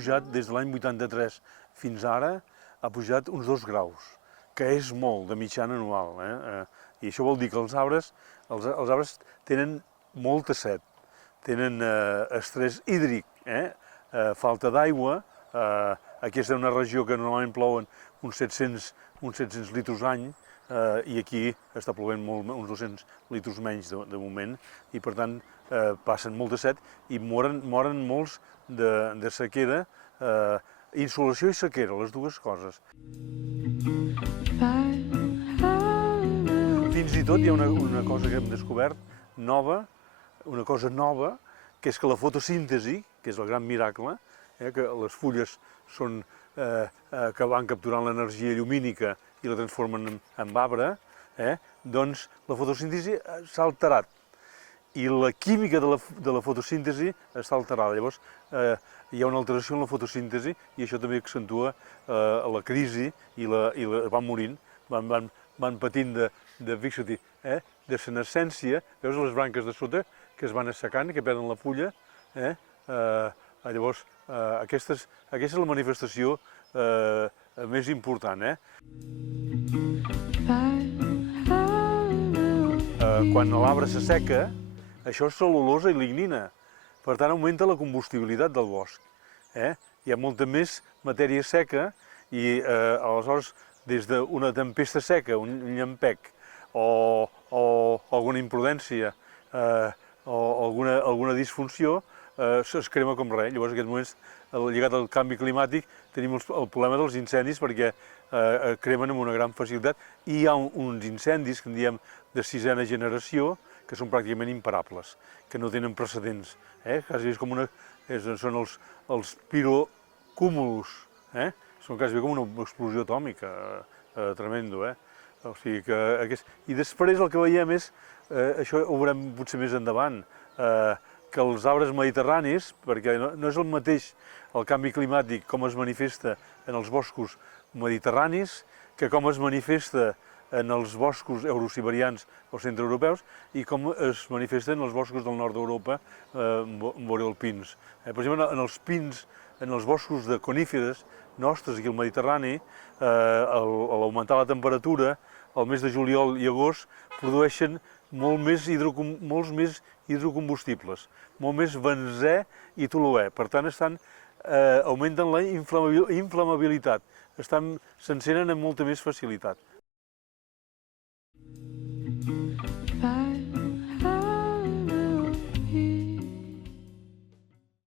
pujat des de l'any 83 fins ara, ha pujat uns 2 graus, que és molt de mitjana anual. I això vol dir que els arbres tenen molta set, tenen estrès hídric, falta d'aigua. Aquesta és una regió que normalment plouen uns 700 litres any, i aquí està plovent uns 200 litres menys de moment, i per tant passen molta set i moren molts de sequera, insolació i sequera, les dues coses. Fins i tot hi ha una cosa que hem descobert, una cosa nova, que és que la fotosíntesi, que és el gran miracle, que les fulles són que van capturant l'energia llumínica i la transformen en arbre, doncs la fotosíntesi s'ha alterat i la química de la fotosíntesi està alterada. Llavors hi ha una alteració en la fotosíntesi i això també accentua la crisi i van morint, van patint fixa't, de senescència. Veus les branques de sota que es van assecant, que perden la fulla? Llavors aquesta és la manifestació més important. Quan l'arbre s'asseca, això és cel·lulosa i lignina, per tant augmenta la combustibilitat del bosc. Hi ha molta més matèria seca i aleshores des d'una tempesta seca, un llampec o alguna imprudència o alguna disfunció, es crema com res. Llavors, en aquests moments, lligat al canvi climàtic, tenim el problema dels incendis perquè cremen amb una gran facilitat i hi ha uns incendis que en diem de 6a generació que són pràcticament imparables, que no tenen precedents. Quasi és com són els pirocúmuls, són quasi com una explosió atòmica, tremendo. O sigui que i després el que veiem és, això ho veurem potser més endavant, que els arbres mediterranis, perquè no és el mateix el canvi climàtic com es manifesta en els boscos mediterranis que com es manifesta en els boscos eurosiberians o centreeuropeus i com es manifesta en els boscos del nord d'Europa, borealpins. Per exemple, en els boscos de coníferes nostres aquí al Mediterrani, a l'augmentar la temperatura, el mes de juliol i agost produeixen molts més hidrocombustibles, molt més benzè i toluè. Per tant, augmenten la inflamabilitat, s'encenen amb molta més facilitat.